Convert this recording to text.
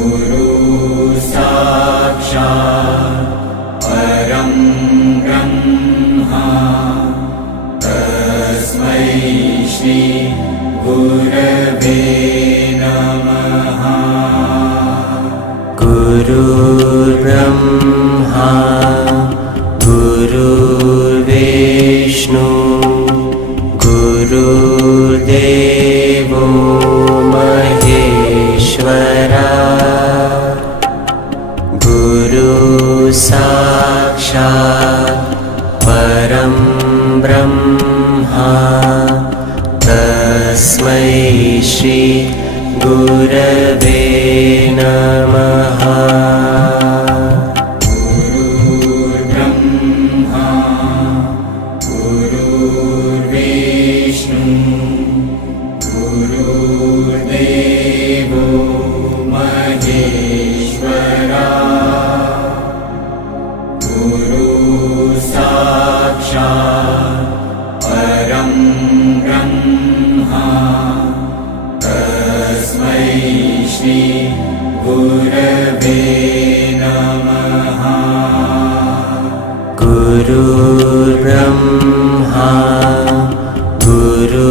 गुरु साक्षात् परं ब्रह्मा तस्मै श्री गुरवे नमः। गुरुर्ब्रह्मा गुरुर्विष्णु गुरुर्देवो महेश्वरा गुरु साक्षात् परं ब्रह्मा तस्मै श्री गुरवे नमः। गुरुर्ब्रह्मा गुरुर्विष्णु गुरुर्देवो महेश्वरा गुरु साक्षात् परं ब्रह्मा तस्मै श्री गुरवे नमः। गुरुर्ब्रह्मा गुरु